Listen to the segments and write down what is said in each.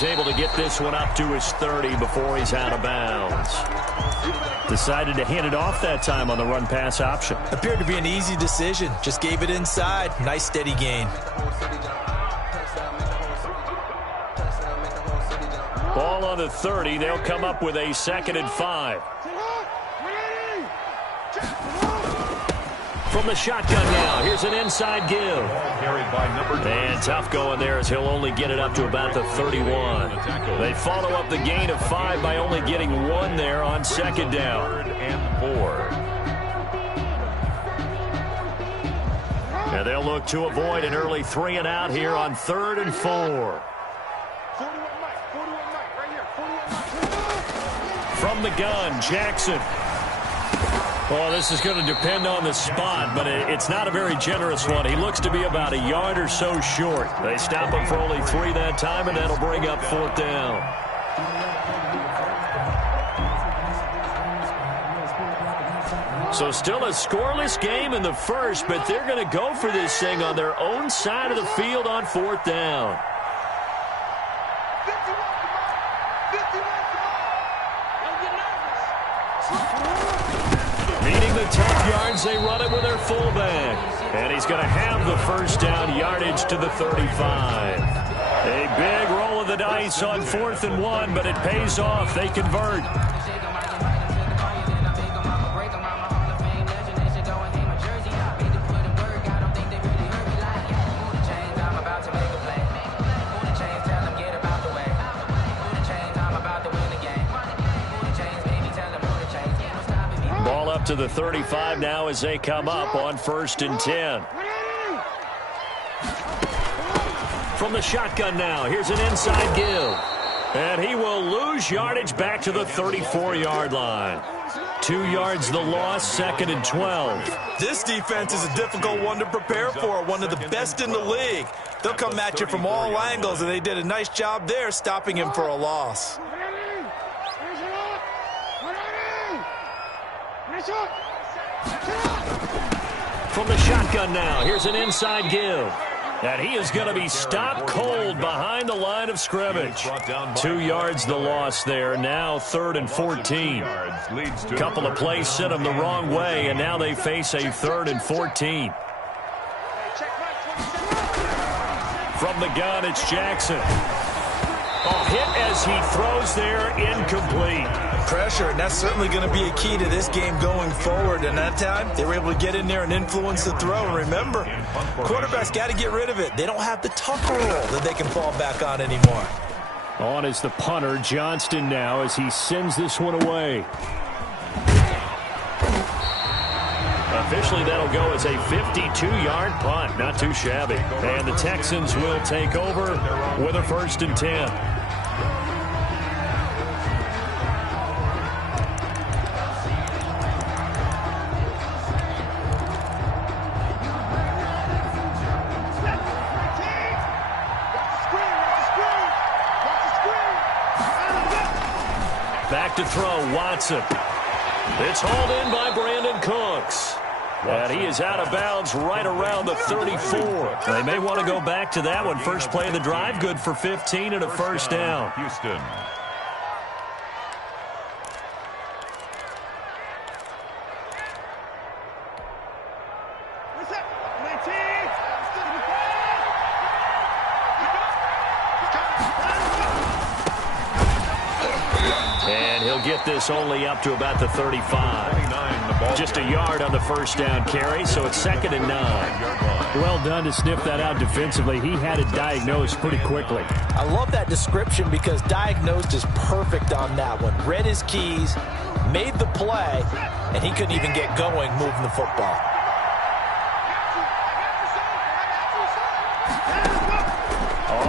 he's able to get this one up to his 30 before he's out of bounds. Decided to hand it off that time on the run-pass option. Appeared to be an easy decision. Just gave it inside. Nice steady gain. Ball on the 30. They'll come up with a 2nd and 5. From the shotgun now, here's an inside give. And tough going there as he'll only get it up to about the 31. They follow up the gain of 5 by only getting 1 there on 2nd down. 3rd and 4. And they'll look to avoid an early 3 and out here on 3rd and 4. From the gun, Jackson. Well, this is going to depend on the spot, but it's not a very generous one. He looks to be about a yard or so short. They stop him for only 3 that time, and that'll bring up 4th down. So still a scoreless game in the first, but they're going to go for this thing on their own side of the field on 4th down. Needing the tough yards, they run it with their fullback. And he's going to have the 1st down yardage to the 35. A big roll of the dice on 4th and 1, but it pays off. They convert. Ball up to the 35 now as they come up on 1st and 10. From the shotgun now, here's an inside give. And he will lose yardage back to the 34-yard line. 2 yards the loss, 2nd and 12. This defense is a difficult one to prepare for, one of the best in the league. They'll come at you from all angles, and they did a nice job there stopping him for a loss. From the shotgun now, here's an inside give. And he is going to be stopped cold behind the line of scrimmage. 2 yards the loss there. Now 3rd and 14. A couple of plays sent him the wrong way, and now they face a 3rd and 14. From the gun, it's Jackson. A hit as he throws there, incomplete. Pressure, and that's certainly going to be a key to this game going forward. And that time, they were able to get in there and influence the throw. And remember, quarterbacks got to get rid of it. They don't have the tuck rule that they can fall back on anymore. On is the punter, Johnston now, as he sends this one away. Officially, that'll go as a 52-yard punt. Not too shabby. And the Texans will take over with a 1st and 10. Back to throw, Watson. It's hauled in by Brandon Cooks. And he is out of bounds right around the 34. They may want to go back to that one. First play of the drive, good for 15 and a 1st down. Houston. And he'll get this only up to about the 35. Just a yard on the 1st down carry, so it's 2nd and 9. Well done to sniff that out defensively. He had it diagnosed pretty quickly. I love that description because diagnosed is perfect on that one. Read his keys, made the play, and he couldn't even get going moving the football.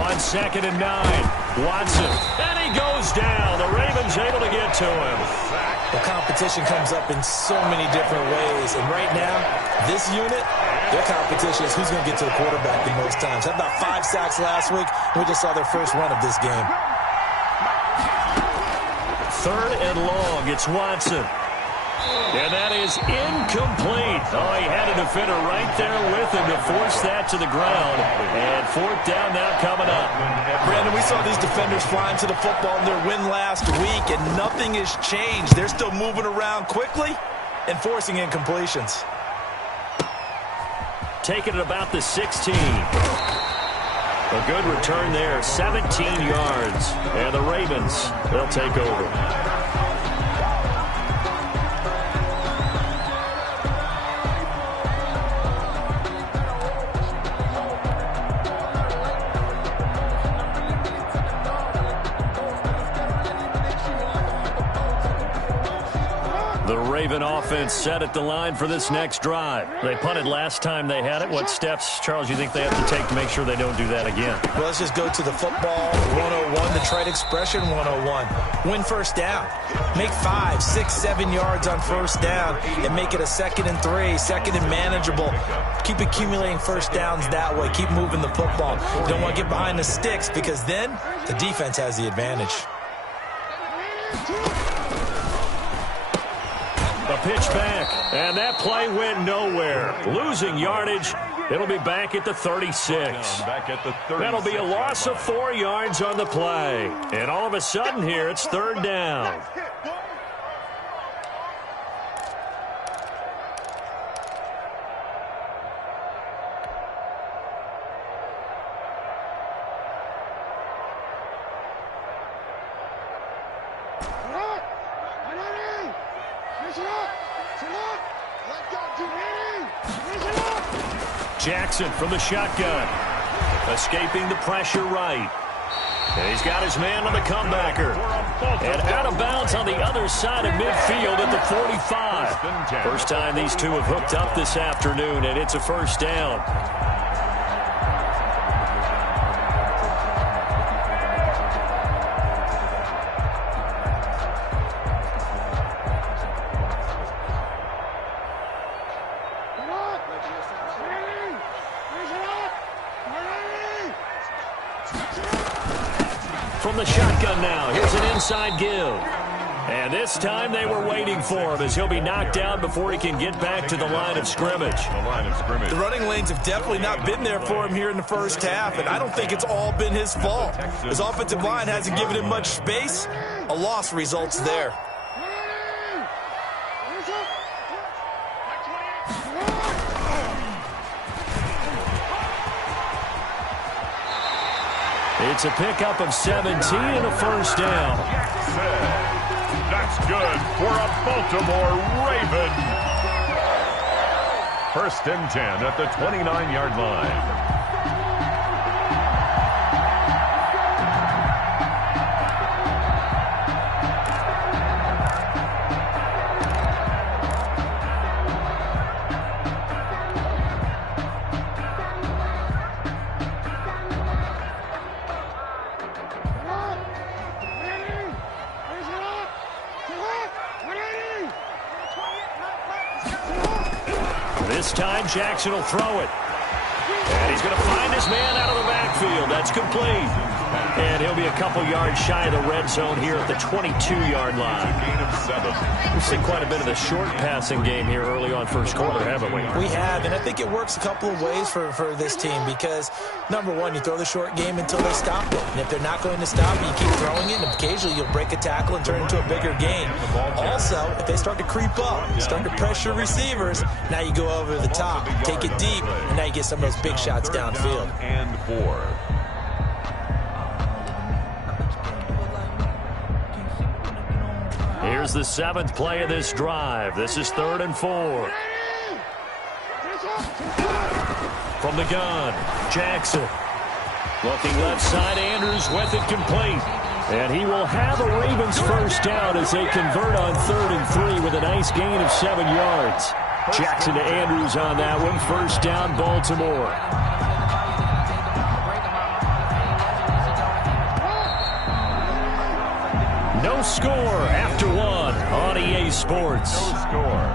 On 2nd and 9, Watson. And he goes down. The Ravens able to get to him. The competition comes up in so many different ways. And right now, this unit, their competition is who's going to get to the quarterback the most times. Had about 5 sacks last week. We just saw their first run of this game. 3rd and long. It's Watson. And that is incomplete. Oh, he had a defender right there with him to force that to the ground. And fourth down now coming up. Brandon, we saw these defenders flying to the football in their win last week, and nothing has changed. They're still moving around quickly and forcing incompletions. Taking it about the 16. A good return there, 17 yards. And the Ravens, they'll take over. The Raven offense set at the line for this next drive. They punted last time they had it. What steps, Charles, you think they have to take to make sure they don't do that again? Well, let's just go to the football 101, the trade expression 101. Win first down. Make 5, 6, 7 yards on first down and make it a 2nd and 3, 2nd and manageable. Keep accumulating first downs that way. Keep moving the football. You don't want to get behind the sticks because then the defense has the advantage. A pitch back, and that play went nowhere. Losing yardage. It'll be back at the 36. That'll be a loss of 4 yards on the play. And all of a sudden here, it's third down. Jackson from the shotgun. Escaping the pressure right. And he's got his man on the comebacker. And out of bounds on the other side of midfield at the 45. First time these two have hooked up this afternoon, and it's a first down. From the shotgun now, here's an inside give. And this time they were waiting for him as he'll be knocked down before he can get back to the line of scrimmage. The running lanes have definitely not been there for him here in the first half, and I don't think it's all been his fault. His offensive line hasn't given him much space. A loss results there. It's a pickup of 17 and a first down. That's good for a Baltimore Raven. First and 10 at the 29-yard line. This time, Jackson will throw it. And he's going to find his man out of the backfield. That's complete. And he'll be a couple yards shy of the red zone here at the 22-yard line. We've seen quite a bit of the short passing game here early on first quarter, haven't we? We have, and I think it works a couple of ways for this team because, number one, you throw the short game until they stop it. And if they're not going to stop it, you keep throwing it, and occasionally you'll break a tackle and turn it into a bigger game. Also, if they start to creep up, start to pressure receivers, now you go over the top, take it deep, and now you get some of those big shots downfield. And 4. Here's the 7th play of this drive. This is 3rd and 4. From the gun, Jackson. Looking left side, Andrews with it complete. And he will have a Ravens first down as they convert on 3rd and 3 with a nice gain of 7 yards. Jackson to Andrews on that one. First down, Baltimore. No score after one on EA Sports. No score.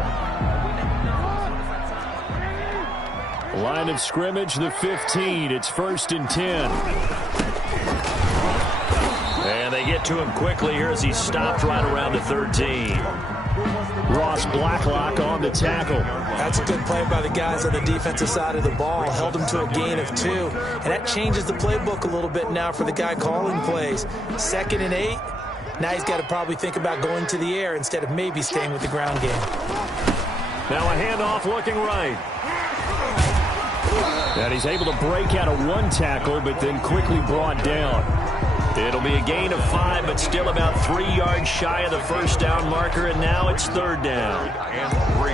Line of scrimmage, the 15. It's 1st and 10. And they get to him quickly here as he stopped right around the 13. Ross Blacklock on the tackle. That's a good play by the guys on the defensive side of the ball. Held them to a gain of 2. And that changes the playbook a little bit now for the guy calling plays. 2nd and 8. Now he's got to probably think about going to the air instead of maybe staying with the ground game. Now a handoff looking right. And he's able to break out of 1 tackle, but then quickly brought down. It'll be a gain of 5, but still about 3 yards shy of the first down marker, and now it's 3rd down. And 3.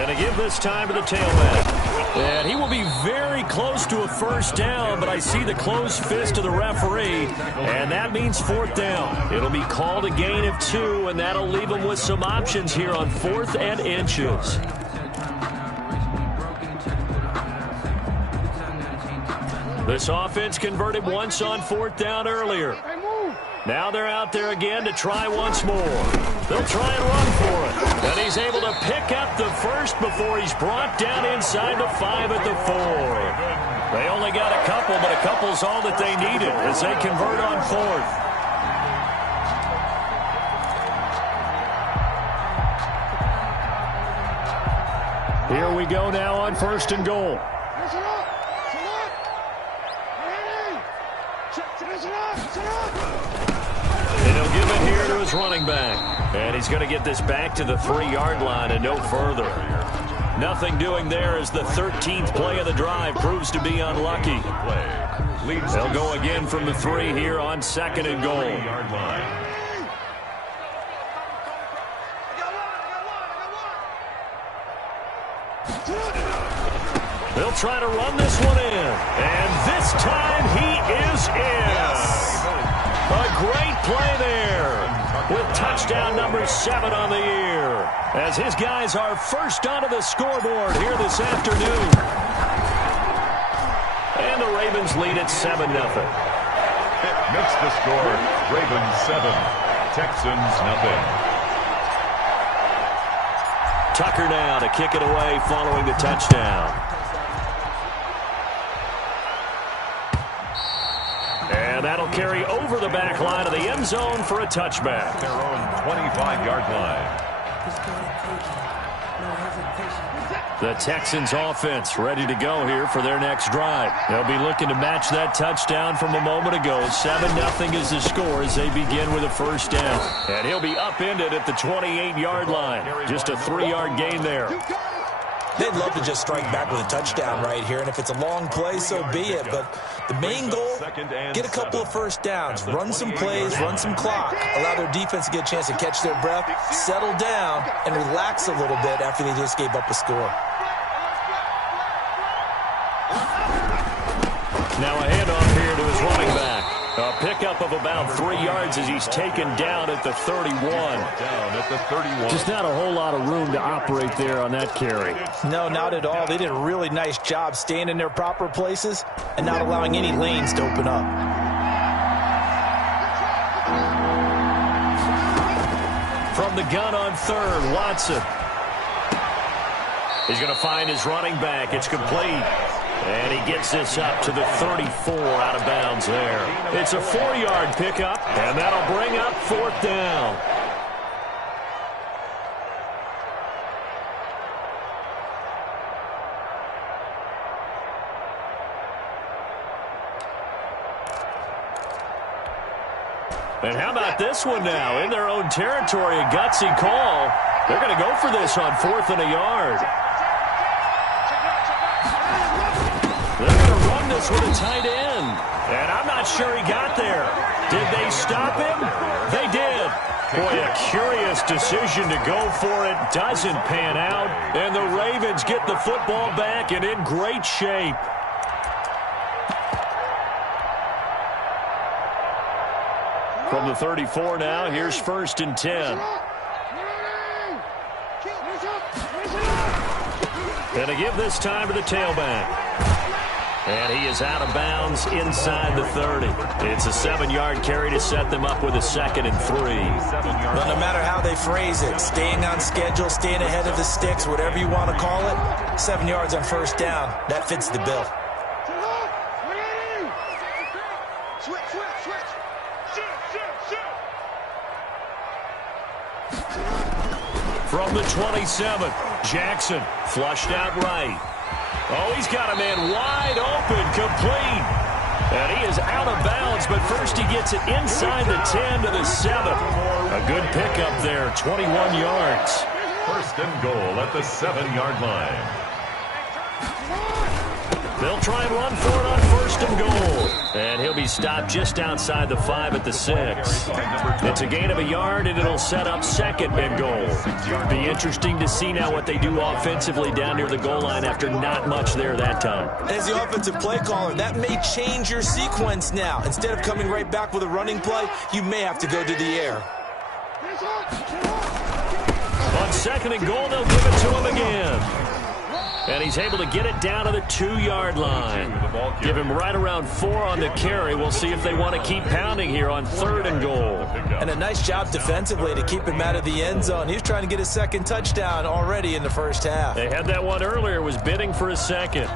And to give this time to the tailback. And he will be very close to a first down, but I see the closed fist of the referee, and that means 4th down. It'll be called a gain of 2, and that'll leave him with some options here on 4th and inches. This offense converted once on 4th down earlier. Now they're out there again to try once more. They'll try and run for it. And he's able to pick up the first before he's brought down inside the 5 at the 4. They only got a couple, but a couple's all that they needed as they convert on 4th. Here we go now on 1st and goal. And he'll give it here to his running back. And he's going to get this back to the 3-yard line and no further. Nothing doing there as the 13th play of the drive proves to be unlucky. They'll go again from the 3 here on 2nd and goal. They'll try to run this one in. And this time he is in. A great play there with touchdown number 7 on the year as his guys are first onto the scoreboard here this afternoon. And the Ravens lead at 7-0. It makes the score Ravens 7, Texans nothing. Tucker now to kick it away following the touchdown. And that'll carry over the back line of the end zone for a touchback. Their own 25-yard line. The Texans offense ready to go here for their next drive. They'll be looking to match that touchdown from a moment ago. 7-0 is the score as they begin with a first down. And he'll be upended at the 28-yard line. Just a 3-yard gain there. They'd love to just strike back with a touchdown right here, and if it's a long play, so be it. But the main goal, get a couple of first downs, run some plays, run some clock, allow their defense to get a chance to catch their breath, settle down, and relax a little bit after they just gave up a score. Now a handoff here to his running back. A pickup of about 3 yards as he's taken down at the 31. Just not a whole lot of room to operate there on that carry. No, not at all. They did a really nice job staying in their proper places and not allowing any lanes to open up. From the gun on 3rd, Watson. He's going to find his running back. It's complete. And he gets this up to the 34 out of bounds there. It's a 4-yard pickup, and that'll bring up 4th down. And how about this one now? In their own territory, a gutsy call. They're going to go for this on 4th and a yard. They're going to run this with a tight end. And I'm not sure he got there. Did they stop him? They did. Boy, a curious decision to go for it. Doesn't pan out. And the Ravens get the football back and in great shape. From the 34 now, here's 1st and 10. And to give this time to the tailback. And he is out of bounds inside the 30. It's a 7-yard carry to set them up with a 2nd and 3. Well, no matter how they phrase it, staying on schedule, staying ahead of the sticks, whatever you want to call it, 7 yards on first down, that fits the bill. From the 27, Jackson flushed out right. Oh, he's got a man wide open, complete. And he is out of bounds, but first he gets it inside the 10 to the 7. A good pickup there, 21 yards. First and goal at the 7-yard line. They'll try and run for it on first and goal. And he'll be stopped just outside the 5 at the 6. It's a gain of a yard, and it'll set up 2nd and goal. Be interesting to see now what they do offensively down near the goal line after not much there that time. As the offensive play caller, that may change your sequence now. Instead of coming right back with a running play, you may have to go to the air. On 2nd and goal, they'll give it to him again. And he's able to get it down to the 2-yard line. Give him right around 4 on the carry. We'll see if they want to keep pounding here on 3rd and goal. And a nice job defensively to keep him out of the end zone. He was trying to get his 2nd touchdown already in the first half. They had that one earlier, was bidding for a 2nd.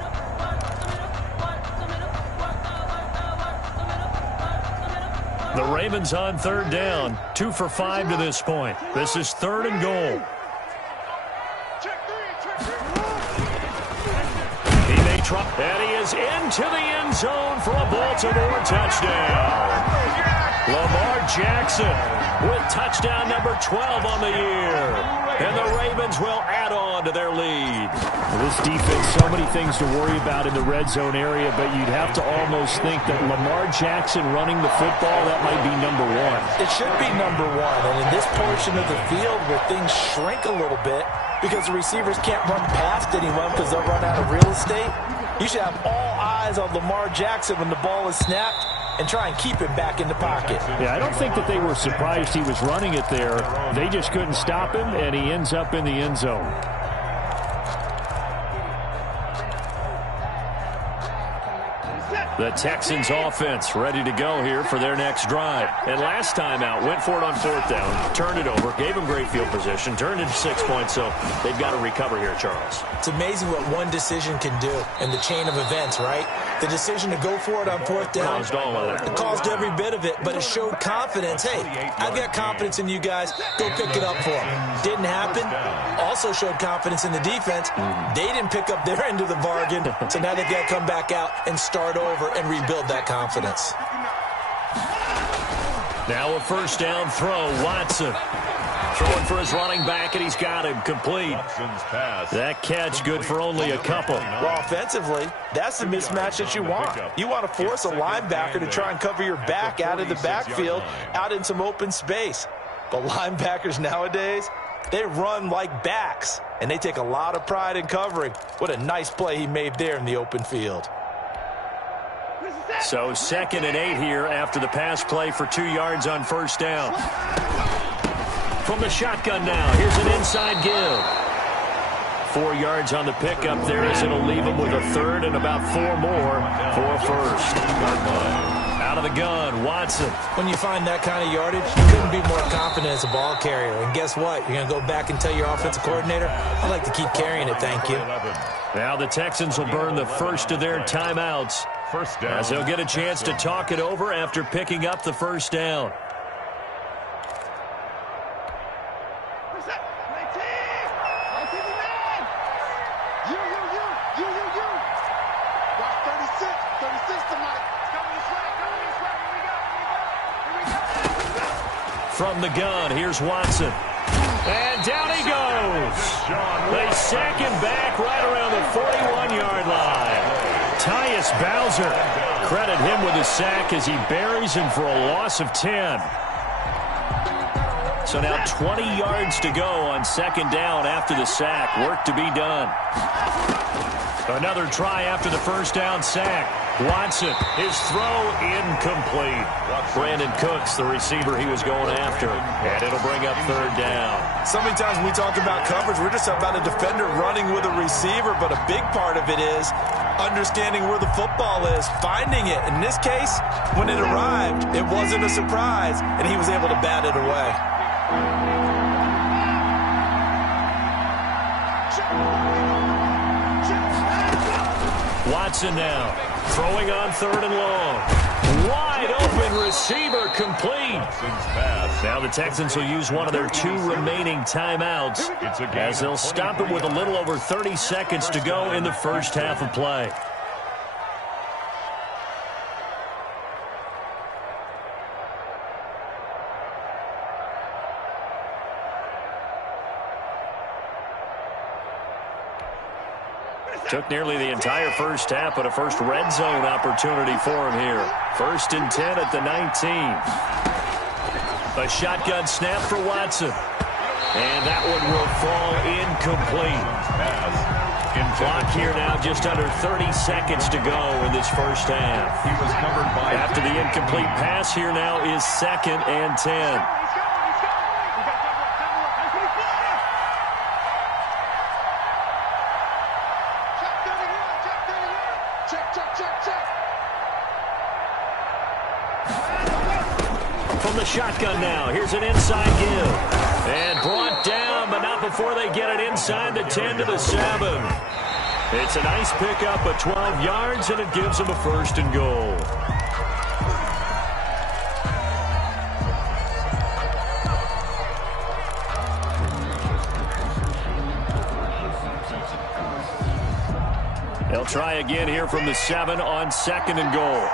The Ravens on 3rd down. 2 for 5 to this point. This is 3rd and goal. And he is into the end zone for a Baltimore touchdown. Lamar Jackson with touchdown number 12 on the year. And the Ravens will add on to their lead. This defense, so many things to worry about in the red zone area, but you'd have to almost think that Lamar Jackson running the football, that might be number 1. It should be number 1. And in this portion of the field where things shrink a little bit because the receivers can't run past anyone because they'll run out of real estate, you should have all eyes on Lamar Jackson when the ball is snapped and try and keep him back in the pocket. Yeah, I don't think that they were surprised he was running it there. They just couldn't stop him, and he ends up in the end zone. The Texans offense ready to go here for their next drive. And last time out, went for it on 4th down, turned it over, gave them great field position, turned it to 6 points, so they've got to recover here, Charles. It's amazing what one decision can do in the chain of events, right? The decision to go for it on 4th down, caused all of that. It caused every bit of it, but it showed confidence. Hey, I've got confidence in you guys. Go pick it up for them. Didn't happen. Also showed confidence in the defense. They didn't pick up their end of the bargain, so now they've got to come back out and start over and rebuild that confidence. Now a first down throw, Watson. Throwing for his running back, and he's got him complete. That catch good for only a couple. Well, offensively, that's the mismatch that you want. You want to force a linebacker to try and cover your back out of the backfield, out in some open space. But linebackers nowadays, they run like backs, and they take a lot of pride in covering. What a nice play he made there in the open field. So 2nd and 8 here after the pass play for 2 yards on first down. From the shotgun now, here's an inside give. 4 yards on the pickup there as it'll leave him with a 3rd and about 4 more for a first. Out of the gun, Watson. When you find that kind of yardage, you couldn't be more confident as a ball carrier. And guess what? You're going to go back and tell your offensive coordinator, I'd like to keep carrying it, thank you. Now the Texans will burn the first of their timeouts as they'll get a chance to talk it over after picking up the first down. From the gun, here's Watson. And down he goes. They sack him back right around the 41-yard line. Tyus Bowser, credit him with a sack as he buries him for a loss of 10. So now 20 yards to go on 2nd down after the sack. Work to be done. Another try after the first down sack. Watson, his throw incomplete. Brandon Cooks, the receiver he was going after. And it'll bring up third down. So many times when we talk about coverage, we're just about a defender running with a receiver, but a big part of it is understanding where the football is, finding it. In this case, when it arrived, it wasn't a surprise, and he was able to bat it away. Watson now, throwing on third and long. Wide open receiver complete. Now the Texans will use one of their 2 remaining timeouts as they'll stop it with a little over 30 seconds to go in the first half of play. Took nearly the entire first half, but a first red zone opportunity for him here. 1st and 10 at the 19. A shotgun snap for Watson. And that one will fall incomplete. Clock here now, just under 30 seconds to go in this first half. After the incomplete pass, here now is 2nd and 10. From the shotgun now, here's an inside give. And brought down, but not before they get it inside the 10 to the 7. It's a nice pickup of 12 yards, and it gives them a 1st and goal. They'll try again here from the 7 on 2nd and goal.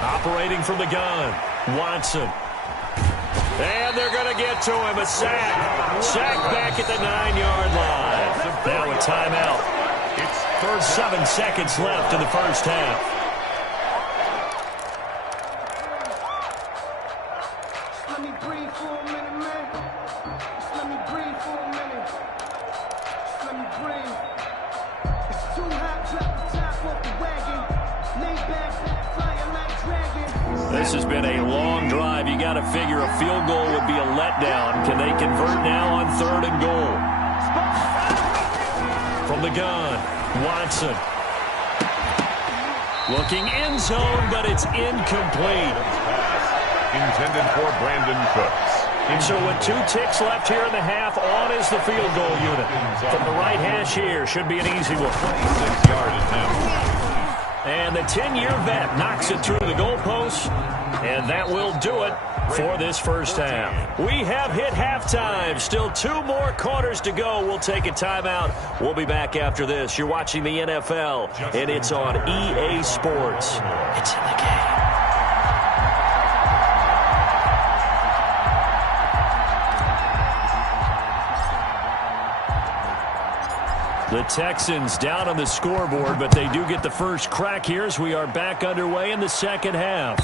Operating from the gun, Watson. And they're going to get to him, a sack. Sack back at the 9-yard line. Now a timeout. It's 7 seconds left in the first half. Let me breathe for a minute, man. Just let me breathe for a minute. Just let me breathe. It's too hot, drop the top off the wagon. Lay back, flying like dragon. This has been a long drive. You got to figure a field goal would be a letdown. Can they convert now on 3rd and goal? From the gun, Watson. Looking end zone, but it's incomplete. Intended for Brandon Cooks. So with 2 ticks left here in the half, on is the field goal unit. From the right hash here, should be an easy one. 26-yard attempt. And the 10-year vet knocks it through the goalpost, and that will do it for this first half. We have hit halftime. Still 2 more quarters to go. We'll take a timeout. We'll be back after this. You're watching the NFL, and it's on EA Sports. It's in the game. The Texans down on the scoreboard, but they do get the first crack here as we are back underway in the second half.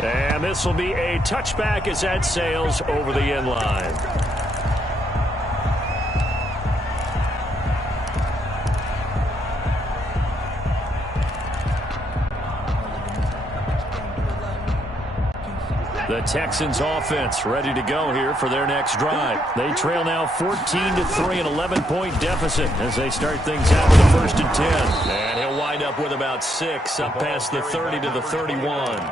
And this will be a touchback as that sails over the end line. The Texans offense ready to go here for their next drive. They trail now 14-3, an 11-point deficit as they start things out with a 1st and 10. And he'll wind up with about 6 up past the 30 to the 31.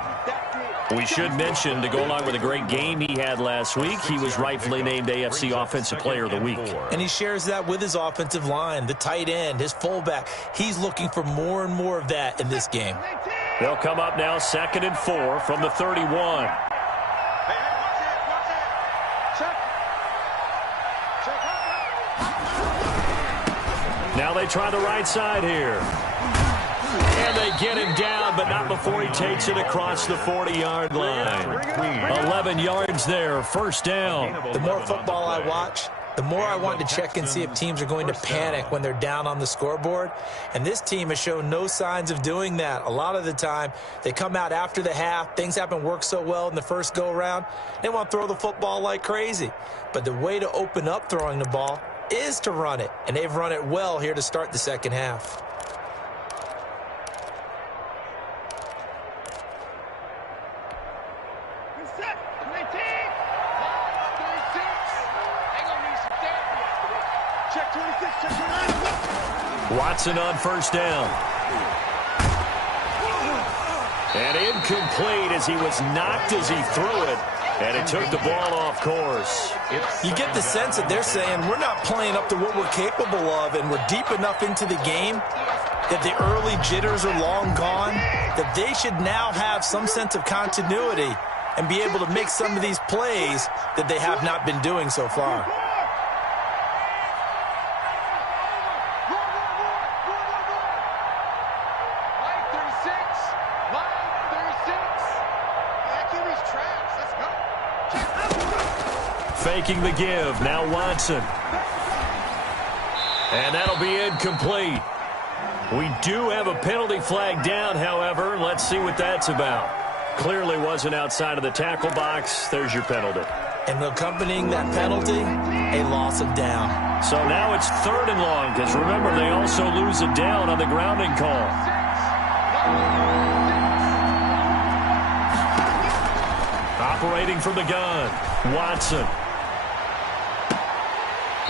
We should mention, to go along with a great game he had last week, he was rightfully named AFC Offensive Player of the Week. And he shares that with his offensive line, the tight end, his fullback. He's looking for more and more of that in this game. They'll come up now 2nd and 4 from the 31. Now they try the right side here. And they get him down, but not before he takes it across the 40-yard line. 11 yards there, 1st down. The more football I watch, the more I want to check and see if teams are going to panic when they're down on the scoreboard. And this team has shown no signs of doing that. A lot of the time, they come out after the half. Things haven't worked so well in the first go-around. They want to throw the football like crazy. But the way to open up throwing the ball is to run it. And they've run it well here to start the second half. Watson on first down. And incomplete as he was knocked as he threw it. And it took the ball off course. You get the sense that they're saying we're not playing up to what we're capable of, and we're deep enough into the game that the early jitters are long gone, that they should now have some sense of continuity and be able to make some of these plays that they have not been doing so far. Faking the give. Now Watson. And that'll be incomplete. We do have a penalty flag down, however. Let's see what that's about. Clearly wasn't outside of the tackle box. There's your penalty. And accompanying that penalty, a loss of down. So now it's 3rd and long, because remember, they also lose a down on the grounding call. Operating from the gun, Watson.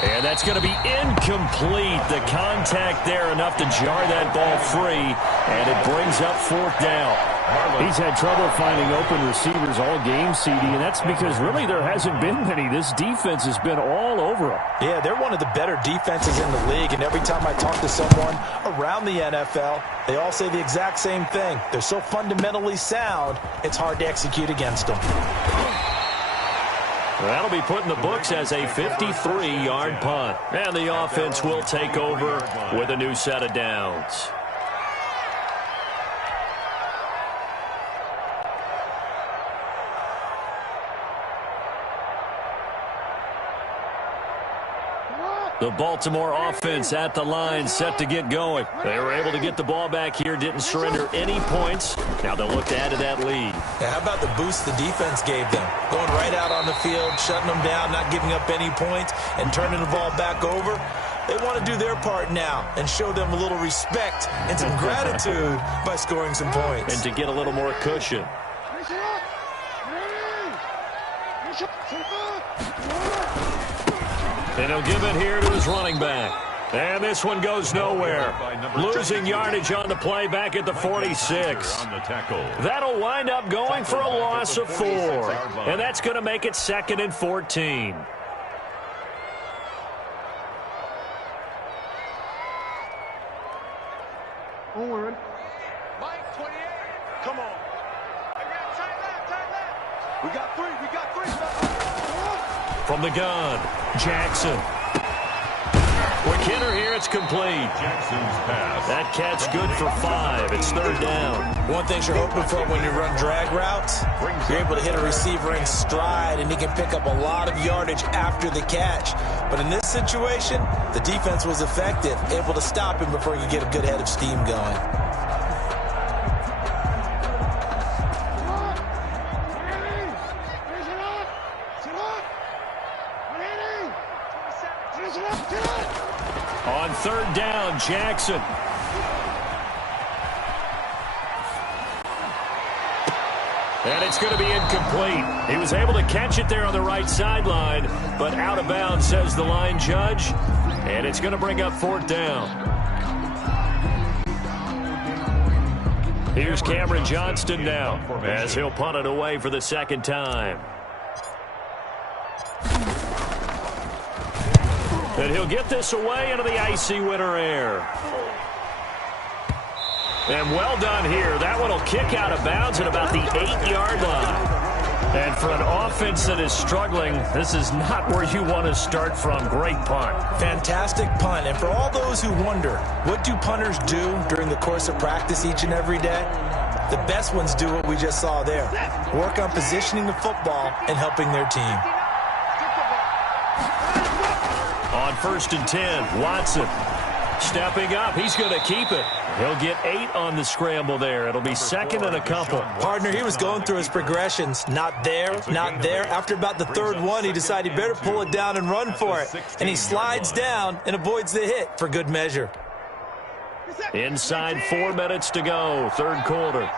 And that's going to be incomplete. The contact there enough to jar that ball free, and it brings up 4th down. He's had trouble finding open receivers all game, CD, and that's because really there hasn't been many. This defense has been all over him. Yeah, they're one of the better defenses in the league, and every time I talk to someone around the NFL, they all say the exact same thing. They're so fundamentally sound, it's hard to execute against them. That'll be put in the books as a 53-yard punt. And the offense will take over with a new set of downs. The Baltimore offense at the line, set to get going. They were able to get the ball back here, didn't surrender any points. Now they'll look to add to that lead. Yeah, how about the boost the defense gave them? Going right out on the field, shutting them down, not giving up any points, and turning the ball back over. They want to do their part now and show them a little respect and some gratitude by scoring some points. And to get a little more cushion. And he'll give it here to his running back. And this one goes nowhere. Losing yardage on the play back at the 46. That'll wind up going for a loss of 4. And that's going to make it 2nd and 14. Owen. Mike, 28. Come on. Tight left. We got 3. From the gun, Jackson. Quick hitter here, it's complete. Jackson's pass. That catch good for 5. It's 3rd down. One thing you're hoping for when you run drag routes, you're able to hit a receiver in stride, and he can pick up a lot of yardage after the catch. But in this situation, the defense was effective, able to stop him before he could get a good head of steam going. On 3rd down, Jackson. And it's going to be incomplete. He was able to catch it there on the right sideline, but out of bounds, says the line judge. And it's going to bring up 4th down. Here's Cameron Johnston now as he'll punt it away for the 2nd time. And he'll get this away into the icy winter air. And well done here. That one will kick out of bounds at about the 8-yard line. And for an offense that is struggling, this is not where you want to start from. Great punt. Fantastic punt. And for all those who wonder, what do punters do during the course of practice each and every day? The best ones do what we just saw there. Work on positioning the football and helping their team. on 1st and 10. Watson stepping up. He's going to keep it. He'll get 8 on the scramble there. It'll be second and a couple. Partner, he was going through his progressions. Not there, not there. After about the third one, he decided he better pull it down and run for it. And he slides down and avoids the hit for good measure. Inside 4 minutes to go, third quarter.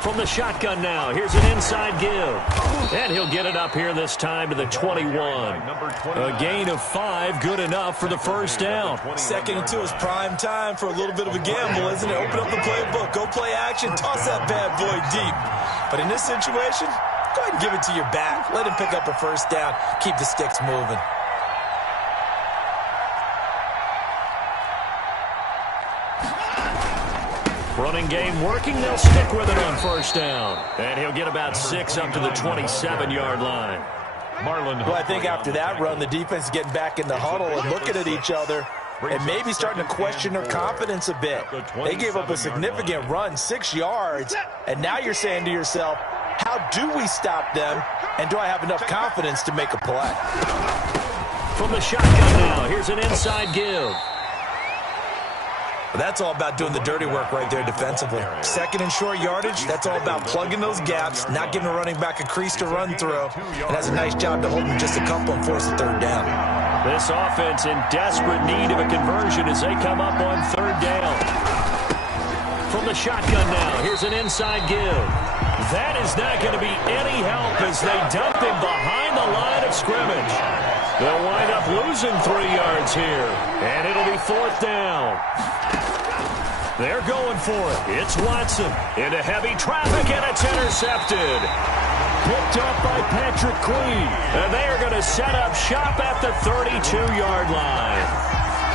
From the shotgun now, here's an inside give. And he'll get it up here this time to the 21. A gain of 5, good enough for the first down. 2nd and 2 is prime time for a little bit of a gamble, isn't it? Open up the playbook, go play action, toss that bad boy deep. But in this situation, go ahead and give it to your back. Let him pick up a first down. Keep the sticks moving. Running game working. They'll stick with it on first down. And he'll get about 6 up to the 27-yard line. Well, I think after that run, the defense is getting back in the huddle and looking at each other and maybe starting to question their confidence a bit. They gave up a significant run, 6 yards, and now you're saying to yourself, how do we stop them, and do I have enough confidence to make a play? From the shotgun now, here's an inside give. But that's all about doing the dirty work right there defensively. 2nd and short yardage, that's all about plugging those gaps, not giving a running back a crease to run through, and has a nice job to hold him just a couple and force a third down. This offense in desperate need of a conversion as they come up on third down. From the shotgun now, here's an inside give. That is not going to be any help as they dump him behind the line of scrimmage. They'll wind up losing 3 yards here, and it'll be 4th down. They're going for it. It's Watson into heavy traffic, and it's intercepted. Picked up by Patrick Queen. And they are going to set up shop at the 32-yard line.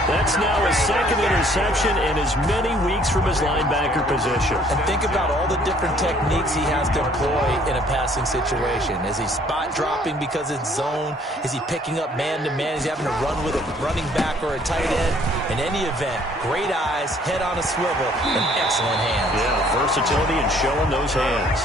That's now his 2nd interception in as many weeks from his linebacker position. And think about all the different techniques he has to employ in a passing situation. Is he spot dropping because it's zone? Is he picking up man-to-man? Is he having to run with a running back or a tight end? In any event, great eyes, head on a swivel, and excellent hands. Yeah, versatility and showing those hands.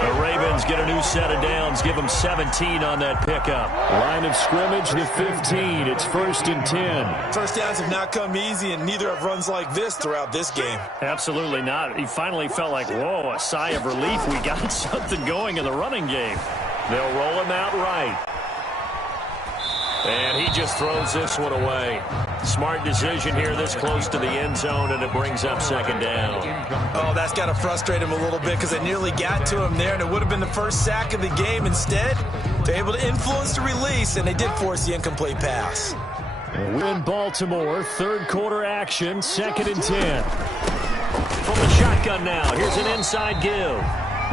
The Ravens get a new set of downs, give them 17 on that pickup. Line of scrimmage, the 15. It's 1st and 10. First downs have not come easy, and neither have runs like this throughout this game. Absolutely not. He finally felt like, whoa, a sigh of relief. We got something going in the running game. They'll roll him out right. And he just throws this one away. Smart decision here this close to the end zone, and it brings up 2nd down. Oh, that's got to frustrate him a little bit because they nearly got to him there, and it would have been the first sack of the game. Instead, they're able to influence the release, and they did force the incomplete pass. We're in Baltimore, third quarter action, 2nd and 10. From the shotgun now, here's an inside give.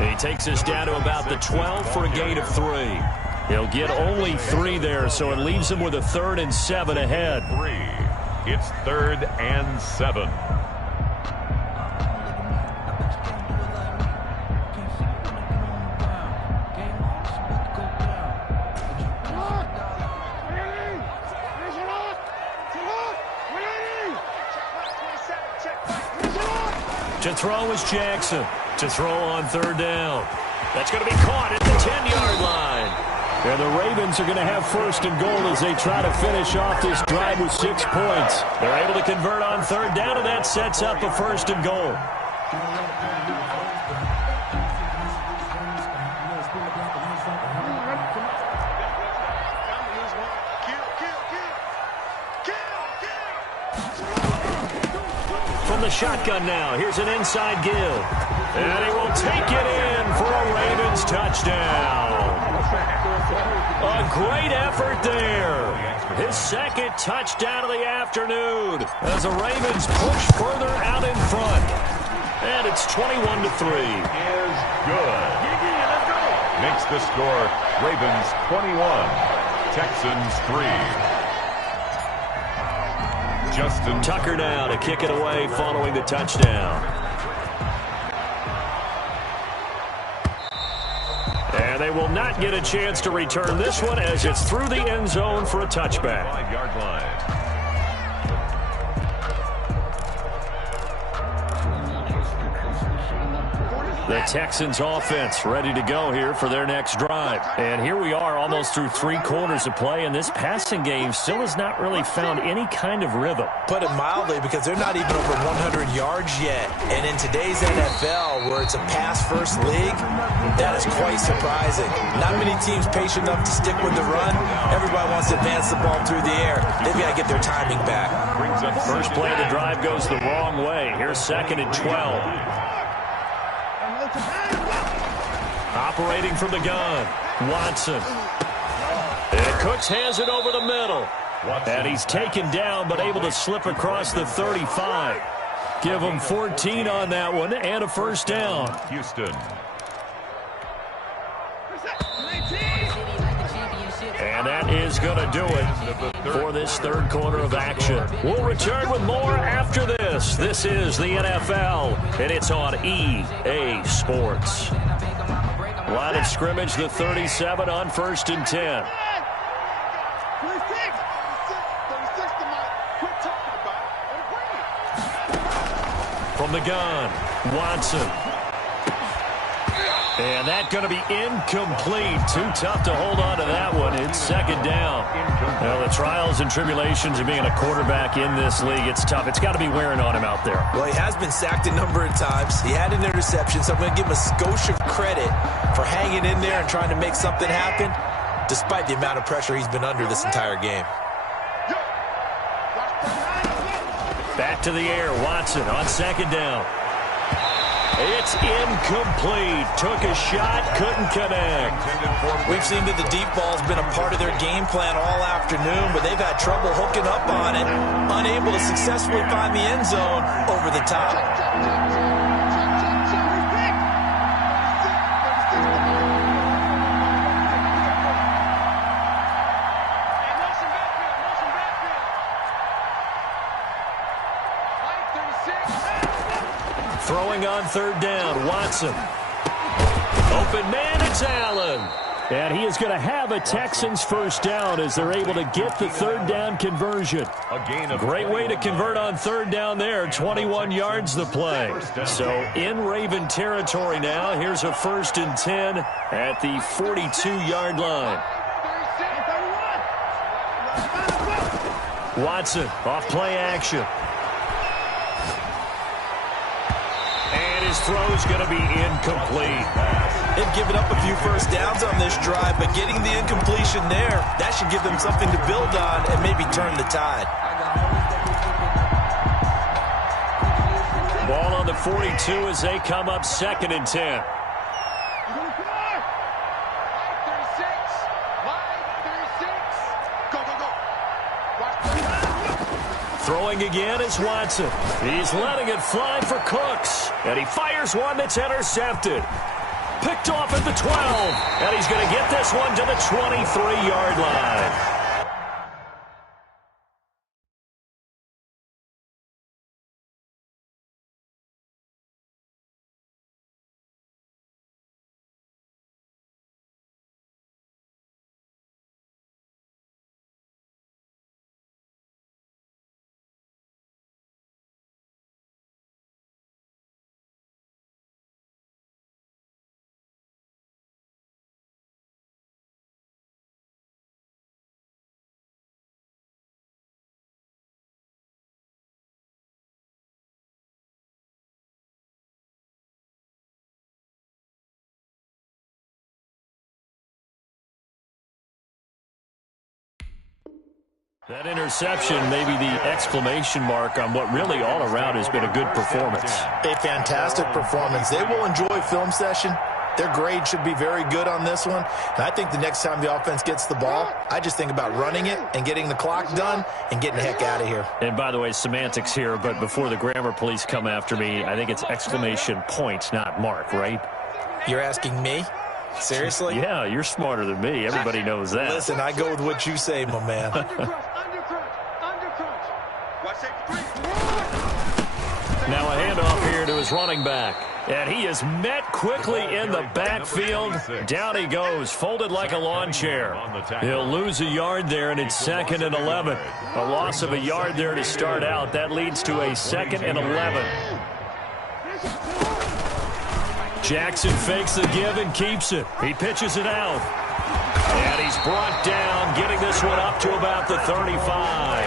He takes us down to about the 12 for a gain of 3. He'll get only 3 there, so it leaves him with a 3rd and 7 ahead. 3. It's 3rd and 7. To throw is Jackson. To throw on 3rd down. That's going to be caught at the 10-yard line. And the Ravens are going to have 1st and goal as they try to finish off this drive with 6 points. They're able to convert on 3rd down, and that sets up a 1st and goal. From the shotgun now, here's an inside give. And he will take it in for a Ravens touchdown. A great effort there. His 2nd touchdown of the afternoon as the Ravens push further out in front. And it's 21-3. Is good. Makes the score Ravens 21, Texans 3. Justin Tucker now to kick it away following the touchdown. And they will not get a chance to return this one as it's through the end zone for a touchback. 5-yard line. The Texans offense ready to go here for their next drive. And here we are almost through 3 quarters of play, and this passing game still has not really found any kind of rhythm. Put it mildly, because they're not even over 100 yards yet. And in today's NFL, where it's a pass-first league, that is quite surprising. Not many teams patient enough to stick with the run. Everybody wants to advance the ball through the air. They've got to get their timing back. First play of the drive goes the wrong way. Here's 2nd and 12. Operating from the gun, Watson. And Cooks has it over the middle. And he's taken down, but able to slip across the 35. Give him 14 on that one and a first down. Houston. And that is going to do it for this 3rd quarter of action. We'll return with more after this. This is the NFL, and it's on EA Sports. Line of scrimmage, the 37 on 1st and 10. From the gun, Watson. And that's going to be incomplete. Too tough to hold on to that one. It's 2nd down. Well, the trials and tribulations of being a quarterback in this league, it's tough. It's got to be wearing on him out there. Well, he has been sacked a number of times. He had an interception, so I'm going to give him a skosh of credit for hanging in there and trying to make something happen, despite the amount of pressure he's been under this entire game. Back to the air, Watson on 2nd down. It's incomplete. Took a shot, couldn't connect. We've seen that the deep ball has been a part of their game plan all afternoon, but they've had trouble hooking up on it, unable to successfully find the end zone over the top. Throwing on 3rd down, Watson. Open man, it's Allen. And he is going to have a Texans first down as they're able to get the 3rd down conversion. Great way to convert on 3rd down there. 21 yards the play. So in Raven territory now. Here's a 1st and 10 at the 42-yard line. Watson off play action. His throw's going to be incomplete. They've given up a few first downs on this drive, but getting the incompletion there, that should give them something to build on and maybe turn the tide. Ball on the 42 as they come up 2nd and 10. Throwing again is Watson. He's letting it fly for Cooks. And he fires one that's intercepted. Picked off at the 12. And he's going to get this one to the 23-yard line. That interception may be the exclamation mark on what really all around has been a good performance. A fantastic performance. They will enjoy film session. Their grade should be very good on this one. And I think the next time the offense gets the ball, I just think about running it and getting the clock done and getting the heck out of here. And by the way, semantics here, but before the grammar police come after me, I think it's exclamation point, not mark, right? You're asking me? Seriously? Yeah, you're smarter than me. Everybody knows that. Listen, I go with what you say, my man. Now a handoff here to his running back. And he is met quickly in the backfield. Down he goes, folded like a lawn chair. He'll lose a yard there, and it's 2nd and 11. A loss of a yard there to start out. That leads to a 2nd and 11. Jackson fakes the give and keeps it. He pitches it out. And he's brought down, getting this one up to about the 35.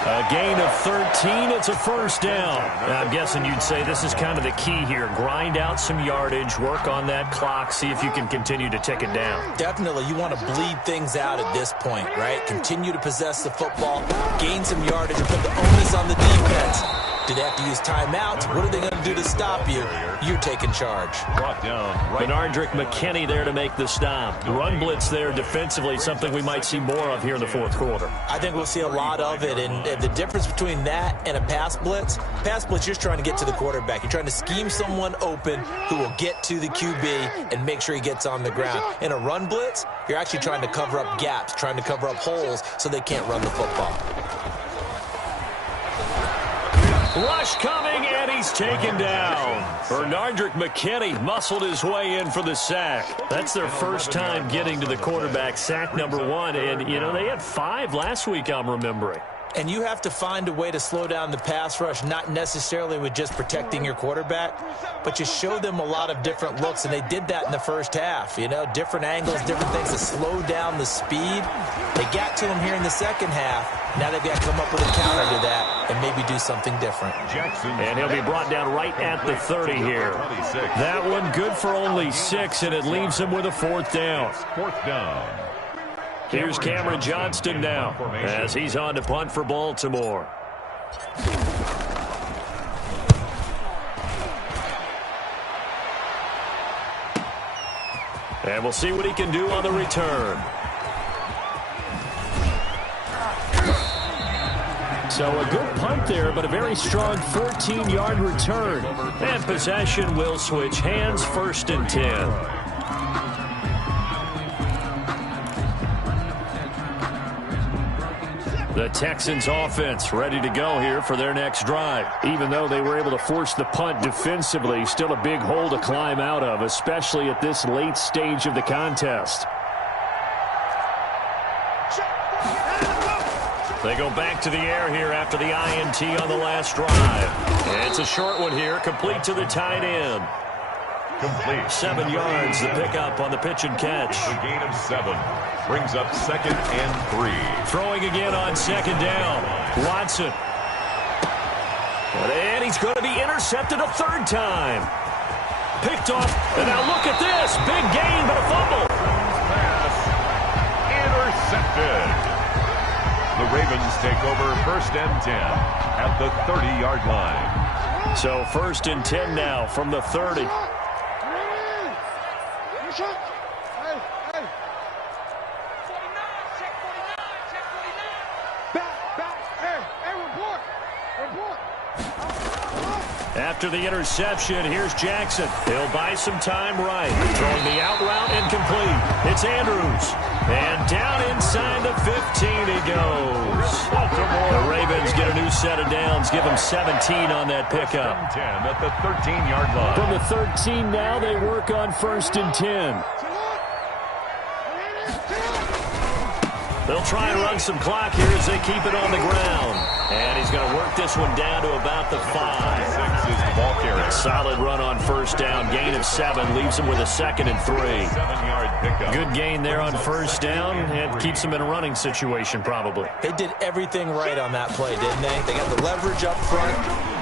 A gain of 13. It's a first down. I'm guessing you'd say this is kind of the key here. Grind out some yardage, work on that clock, see if you can continue to tick it down. Definitely. You want to bleed things out at this point, right? Continue to possess the football, gain some yardage, and put the onus on the defense. Do they have to use timeouts? What are they going to do to stop you? You're taking charge. Brought down right. Bernardrick McKinney there to make the stop. Run blitz there defensively, something we might see more of here in the fourth quarter. I think we'll see a lot of it, and the difference between that and a pass blitz, you're just trying to get to the quarterback. You're trying to scheme someone open who will get to the QB and make sure he gets on the ground. In a run blitz, you're actually trying to cover up gaps, trying to cover up holes so they can't run the football. Rush coming, and he's taken down. Bernardrick McKinney muscled his way in for the sack. That's their first time getting to the quarterback, sack number 1. And, you know, they had 5 last week, I'm remembering. And you have to find a way to slow down the pass rush, not necessarily with just protecting your quarterback, but you show them a lot of different looks, and they did that in the first half. You know, different angles, different things to slow down the speed. They got to him here in the second half. Now they've got to come up with a counter to that and maybe do something different. Jackson. And he'll be brought down right at the 30 here. That one good for only 6, and it leaves him with a fourth down. Fourth down. Here's Cameron Johnston now as he's on to punt for Baltimore. And we'll see what he can do on the return. So a good punt there, but a very strong 14-yard return. And possession will switch hands, 1st and 10. The Texans offense ready to go here for their next drive. Even though they were able to force the punt defensively, still a big hole to climb out of, especially at this late stage of the contest. They go back to the air here after the INT on the last drive. And it's a short one here, complete to the tight end. Complete. 7 yards, the pickup on the pitch and catch. A gain of 7. Brings up 2nd and 3. Throwing again on 2nd down. Watson. And he's going to be intercepted a 3rd time. Picked off. And now look at this. Big gain, but a fumble. Pass. Intercepted. The Ravens take over 1st and 10 at the 30-yard line. So 1st and 10 now from the 30. After the interception, here's Jackson. He'll buy some time right. Throwing the out route incomplete. It's Andrews. And down inside the 15 he goes. The Ravens get a new set of downs. Give them 17 on that pickup. 10 at the 13-yard line. From the 13 now, they work on 1st and 10. They'll try and run some clock here as they keep it on the ground. And he's going to work this one down to about the 5. 6 is the ball carrier. Solid run on 1st down. Gain of 7. Leaves him with a 2nd and 3. 7-yard pickup. Good gain there on 1st down. And keeps him in a running situation probably. They did everything right on that play, didn't they? They got the leverage up front.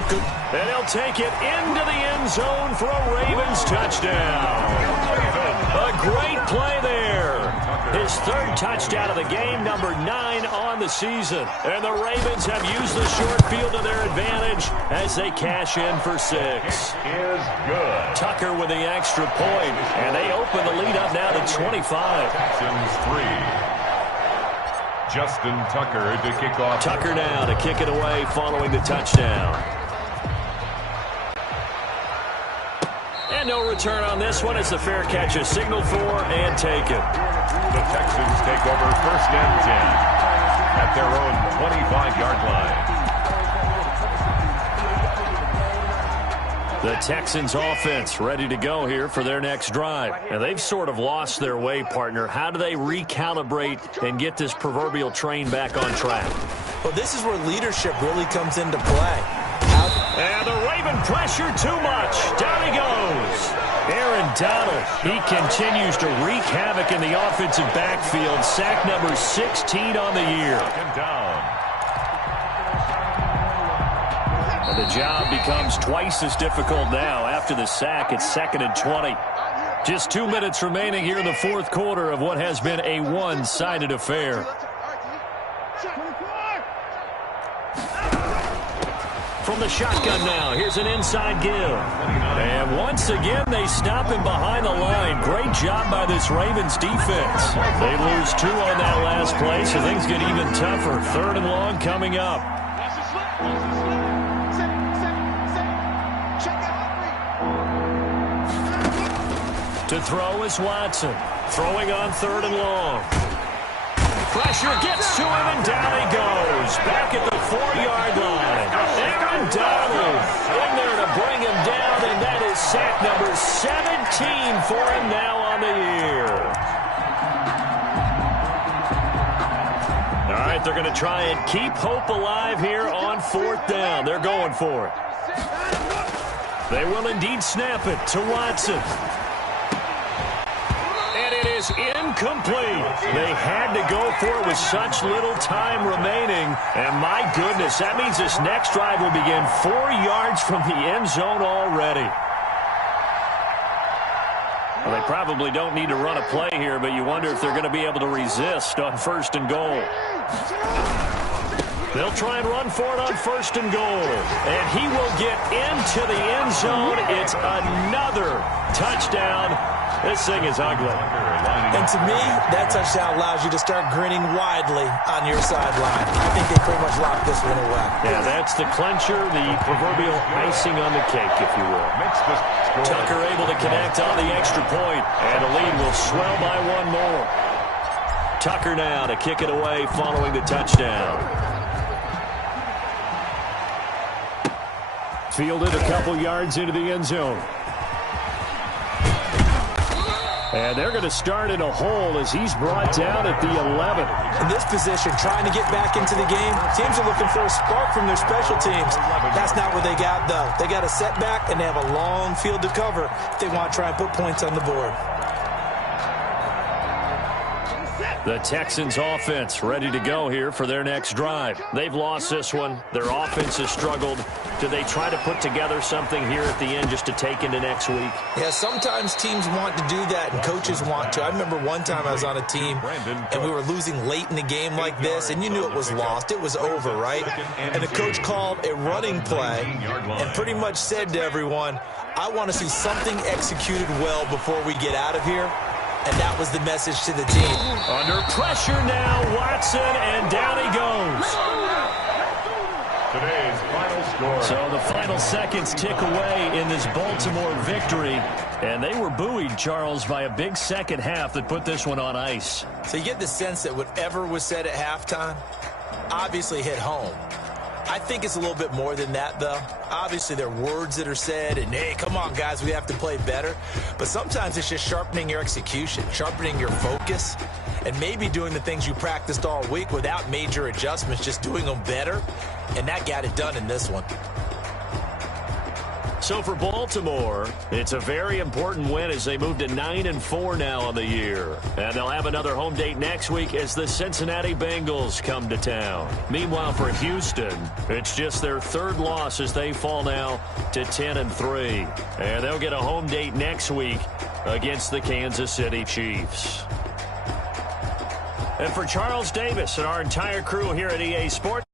Good. And he'll take it into the end zone for a Ravens touchdown. A great play there. His 3rd touchdown of the game, number 9 on the season. And the Ravens have used the short field to their advantage as they cash in for 6. Is good. Tucker with the extra point, and they open the lead up now to 25. Texans 3. Justin Tucker to kick off. Tucker now to kick it away following the touchdown. And no return on this one as the fair catch is signaled for and taken. The Texans take over 1st and 10 at their own 25-yard line. The Texans offense ready to go here for their next drive. And they've sort of lost their way, partner. How do they recalibrate and get this proverbial train back on track? Well, this is where leadership really comes into play. And the Raven pressure too much. Down he goes. Donald, he continues to wreak havoc in the offensive backfield. Sack number 16 on the year. Second down. And the job becomes twice as difficult now. After the sack, it's 2nd and 20. Just 2 minutes remaining here in the fourth quarter of what has been a one-sided affair. From the shotgun now, here's an inside give. And once again, they stop him behind the line. Great job by this Ravens defense. They lose 2 on that last play, so things get even tougher. 3rd and long coming up. To throw is Watson. Throwing on 3rd and long. Pressure gets to him, and down he goes. Back at the 4-yard line. Aaron Donald in there to bring him down, and that is sack number 17 for him now on the year. All right, they're going to try and keep hope alive here on 4th down. They're going for it. They will indeed snap it to Watson. It is incomplete. They had to go for it with such little time remaining. And my goodness, that means this next drive will begin 4 yards from the end zone already. Well, they probably don't need to run a play here, but you wonder if they're going to be able to resist on 1st and goal. They'll try and run for it on 1st and goal. And he will get into the end zone. It's another touchdown. This thing is ugly. And to me, that touchdown allows you to start grinning widely on your sideline. I think they pretty much locked this one away. Yeah, that's the clincher, the proverbial icing on the cake, if you will. Tucker able to connect on the extra point, and the lead will swell by 1 more. Tucker now to kick it away following the touchdown. Fielded a couple yards into the end zone. And they're going to start in a hole as he's brought down at the 11. In this position, trying to get back into the game, teams are looking for a spark from their special teams. That's not what they got, though. They got a setback, and they have a long field to cover if they want to try and put points on the board. The Texans offense ready to go here for their next drive. They've lost this one. Their offense has struggled. Do they try to put together something here at the end just to take into next week? Yeah, sometimes teams want to do that and coaches want to. I remember one time I was on a team and we were losing late in the game like this, and you knew it was lost. It was over, right? And the coach called a running play and pretty much said to everyone, I want to see something executed well before we get out of here. And that was the message to the team. Under pressure now, Watson, and down he goes. Today's final score. So the final seconds tick away in this Baltimore victory. And they were buoyed, Charles, by a big second half that put this one on ice. So you get the sense that whatever was said at halftime obviously hit home. I think it's a little bit more than that, though. Obviously, there are words that are said, and, hey, come on, guys, we have to play better. But sometimes it's just sharpening your execution, sharpening your focus, and maybe doing the things you practiced all week without major adjustments, just doing them better. And that got it done in this one. So for Baltimore, it's a very important win as they move to 9-4 now on the year. And they'll have another home date next week as the Cincinnati Bengals come to town. Meanwhile, for Houston, it's just their 3rd loss as they fall now to 10-3. And they'll get a home date next week against the Kansas City Chiefs. And for Charles Davis and our entire crew here at EA Sports,